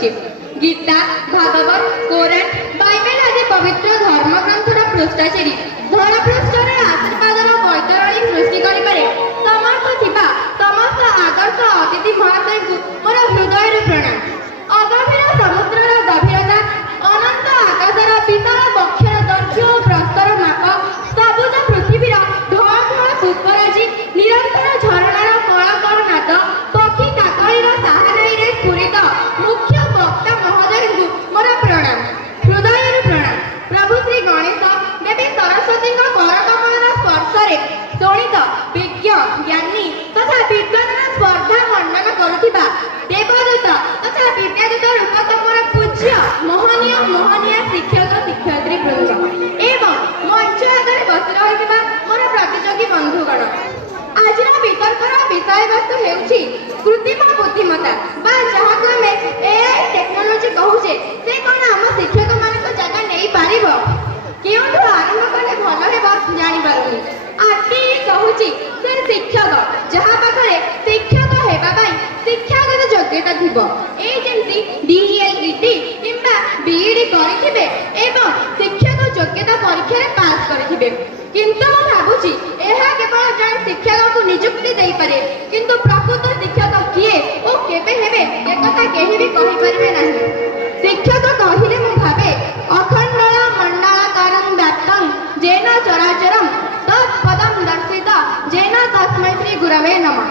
ରହିଛି। गीता, भागवत, कोरान, बाइबल आदि पवित्र धर्मग्रंथर पृष्ठाचेरी धरापृष्ठर आशीर्वादर बैतरणी सृष्टि करिबारे समर्थ थिबा समस्त आदर्श अतिथि महाशय को मोर हृदय प्रणाम। अगभीर समुद्रर गभीरता, अनंत आकाशर विशाल बक्षर दैर्घ्य और प्रस्तर माप, सबुज पृथ्वीर ढळ ढळ पुष्पराजी, निरंतर झरणार कलाकर नाद, पक्षी काकळीर साहानाईरे स्फुरित मुख्य वक्ता महोदय को मोर प्रणाम, हृदय प्रणाम। प्रभु श्री गणेश देवी सरस्वती करकमलर स्पर्शरे शोणित विज्ञ ज्ञानी तथा विद्वान स्पर्धा मंडन करुथिबा देवदूत तथा विद्यादूत रूपक मोर पूज्य मोहनीय मोहनीय शिक्षक शिक्षयित्री वृंद एवं मंच आगे बसी रहिथिबा मोर प्रतियोगी बंधुगण, आज वितर्कर विषय वस्तु हेउछि कृत्रिम बुद्धिमत्ता बा जहाको आमे एआई टेक्नोलॉजी कहूचे से कोन हम शिक्षक मानक जगह नै पारिबो, केउठु आरंभ कले भल हेबो जानि पारुनी। आरटी कहूची से शिक्षक जहा पाखरे शिक्षक हेबा पई शिक्षागत योग्यता थिबो, ए जेंति डीएलईडी किंबा बीईडी करिथिबे एवं शिक्षक योग्यता परीक्षा रे पास करिथिबे। किंतु मैं भाबुची एहा केवल जन शिक्षक को नियुक्ति देई पारे, किंतु प्रकृत शिक्षक किए ओ केबे हेबे एकता केहि भी कहि परिबे नाही। शिक्षक कहिले मु भाबे अखंडल मंडलाकारं व्याप्तं जेन चराचरं तत्पदं दर्शित जेन तस्मै श्री गुरवे नमः।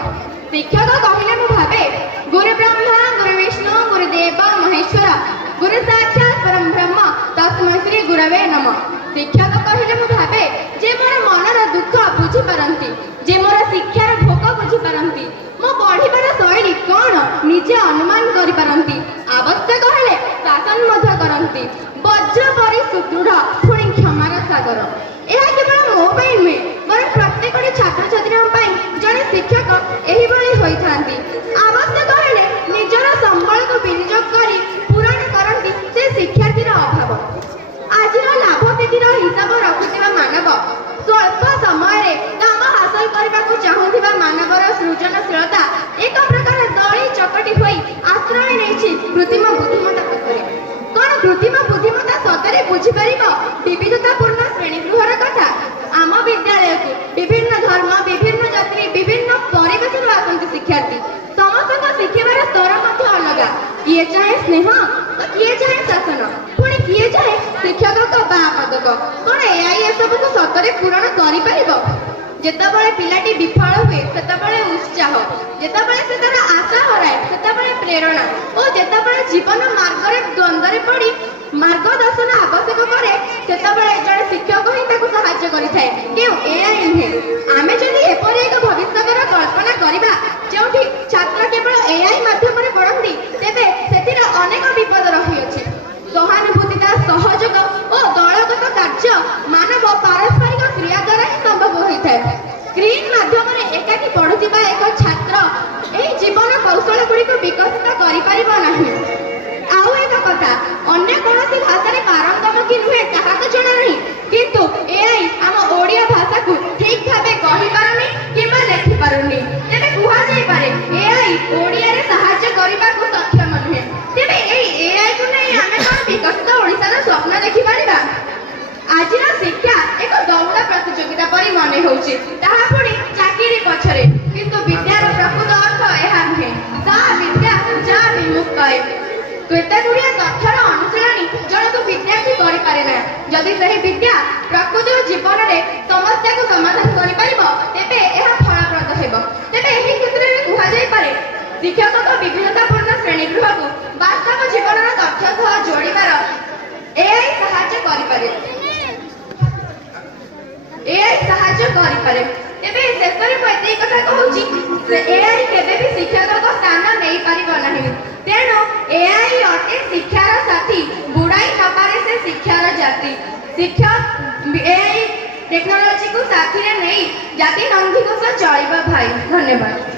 शिक्षक कहिले मु भाबे गुरु ब्रह्मा गुरु विष्णु गुरुदेव महेश्वर गुरु साक्षात् परम ब्रह्म तस्मै श्री गुरवे नमः। शिक्षक कहिले मु भाबे जे मोर मनर दुख बुझी पारंती, जे मोर शिक्षार भोग बुझी पारंती, मो पढ़िबार शैली कोन निजे अनुमान करि पारंती, आवश्यक हेले शासन मध्य करंती, वज्र परि सुदृढ़ पुणी क्षमार सागर। एहा केवल मो पई नुहे बर प्रत्येक छात्र छात्री पई जने शिक्षक एही भली होई थांती। आवश्यक हेले निजर संबल को विनियोग करी पूरण करंती से शिक्षार्थीर अभाव। आजिर लाभ क्षतिर हिसाब रखुथिबा मानव स्वल्प समय रे काम हासिल करबा को चाहुथिबा मानवर सृजनशीलता एक प्रकार दळी चकटी होई आश्रय नेछि कृत्रिम बुद्धिमत्ता पथरे। कोन कृत्रिम बुद्धिमत्ता सतरे बुझी परिबो विविधतापूर्ण श्रेणी गृहर कथा? आम विद्यालय को विभिन्न धर्म विभिन्न जाति विभिन्न परिवेश आसंती शिक्षार्थी, समस्त शिखिबार स्तर मध्य अलग। किए चाहे स्नेह तो किए चाहे शासन, पुणी किए चाहे शिक्षक को बा पदक। कौन एआई एसबू को सतरे पूरण करि परिबो? जेतेबेले पिलाटी विफल हुए सेतेबेले उत्साह, जेतेबेले से तार आशा हराए सेतेबेले प्रेरणा और जेतेबेले जीवन मार्ग रे द्वंद्व रे पड़ी मार्गदर्शन आवश्यक करे सेतेबेले जड़े शिक्षक ही ताको सहाय्य करिथाय। केउ एआई नुहे। आमे जदि एपरि एक भविष्यकर कल्पना करिबा जेउठी छात्र केवल एआई माध्यम रे पढ़ंती तेबे सेतिर अनेक विपद रही अछि। सहानुभूतिता सहयोग और दलगत कार्य मानव पारस्परिक क्रिया द्वारा ही संभव होइथाय। स्क्रीन माध्यम रे एकाकी पढुथिबा एक छात्र एही जीवन कौशल गुडी को विकसित करि परिबो नाही। आउ एक कथा, अन्य कोनोसी भाषा रे पारंगम कि नुहे ताहा तो जणा नाही, किंतु एआई आम ओडिया भाषा को ठीक भाबे कहि पारुनी किबा लेखि पारुनी। तेबे कुहा जाई पारे एआई ओडिया रे सहाय्य करिबा को सक्षम नुहे। तेबे एई एआई को नै आमे कोन विकसित ओडिसा रे स्वप्न देखि पारिबा? आजिर शिक्षा एक दौड़ प्रतियोगिता परि मने होउछि, ताहा पुणी चाकरी पछरे, किंतु विद्यार प्रकृत अर्थ एहा नुहे। सा विद्या जा विमुक्तये। केते गुड़िया तथ्यर अनुशीलनी जन को विद्यार्थी करि पारे ना। जदि सही विद्या प्रकृत जीवन रे समस्या को समाधान करि परिबो तेबे एहा फलप्रद हेबो। तेबे एही क्षेत्र रे कुहा जाई पारे शिक्षक को विविधतापूर्ण श्रेणी गृह को वास्तव जीवन रो तथ्य सह जोड़िबार एआई सहाय्य करि पारे। एआई सहाय्य करि पारे। तेबे शेषरे पते कथा कहूची एआई केबे भी शिक्षक को स्थान नै परिबो नाही। तेणु एआई अटे शिक्षार साथी, बुड़ाई न पारे से शिक्षार जाति। शिक्षक एआई टेक्नोलॉजी को साथी रे नहीं जाति नंदी को चलिबा भाई। धन्यवाद।